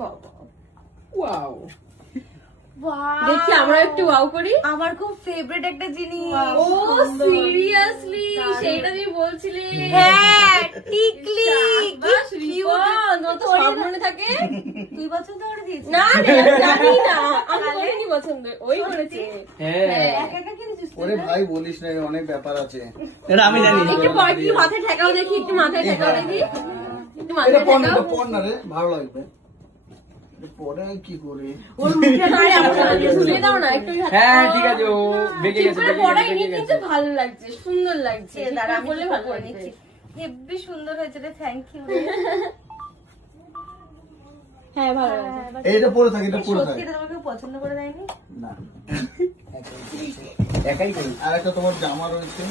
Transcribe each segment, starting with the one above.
বাবা wow, Wow! দেখি আমরা একটু ওয়াও করি। আমার খুব ফেভারিট একটা জিনিস। ও সিরিয়াসলি, সেইটা তুমি বলছিলে? হ্যাঁ, টিকলি। সাবাস, রিপন, তোমার তো সব মনে থাকে। তুই পছন্দ করে দিয়েছিস? না রে, আমি জানি না, আমি বলিনি পছন্দ, ওই করেছে। হ্যাঁ একা একা কিনেছিস তুই? ওরে ভাই বলিস না, অনেক ব্যাপার আছে। এটা আমি জানি। একটু পরে কি মাথায় ঠেকাও দেখি, একটু মাথায় ঠেকাও দেখি, একটু মাথায় এটা পড় না, ঠেকাও। এটা পড় না রে, ভালো লাগবে। এটা পরে কি করে? ওর মুখে আরে আমার ছুঁয়ে দাও না একটু। হ্যাঁ ঠিক আছে, ও বেঁকে ঠিক গেছে, করে বেঁকে পড়াই গেছে, নি, বেঁকে কিন্তু গেছে। ভালো লাগছে, সুন্দর লাগছে। ঠিক দাঁড়া, করে আমি বললে একটু ভালো করে লাগবে। নিচ্ছি। হেব্বি সুন্দর হয়েছে রে, থ্যাংক ইউ। হ্যাঁ ভালো লাগছে। এইটা পরে থাকে, এটা পরে সত্যি থাকে। এটা তোমাকে পছন্দ করে দেয়নি? না, একাই করি। আর একটা তোমার জামা রয়েছে,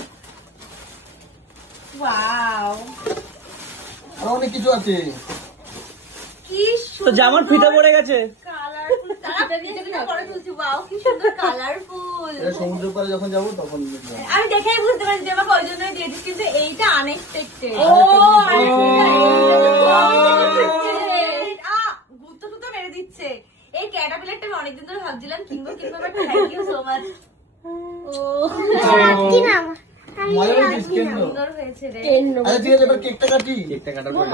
ওয়াও, আর অনেক কিছু আছে। কি তো জামার ফিতা পড়ে গেছে। কালারফুল। তারা নিজেকে পরে তুলছি। ওয়াও, কি সুন্দর কালারফুল। এটা সমুদ্র পাড়ে যখন যাবো তখন দেখবো। আমি দেখেই বুঝতে পারছি যে আমাকে ওই জন্যই দিয়েছিস, কিন্তু এইটা আনএক্সপেক্টেড। ও গুত্ত টুতো মেরে দিচ্ছে। এই ক্যাটারপিলারটা আমি অনেকদিন ধরে ভাবছিলাম কিনবো কিনবো, but thank you so much. ও মজা লাগছে কেন? সুন্দর হয়েছে রে। আচ্ছা ঠিক আছে, এবার কেকটা কাটি। কেকটা কাটার পরে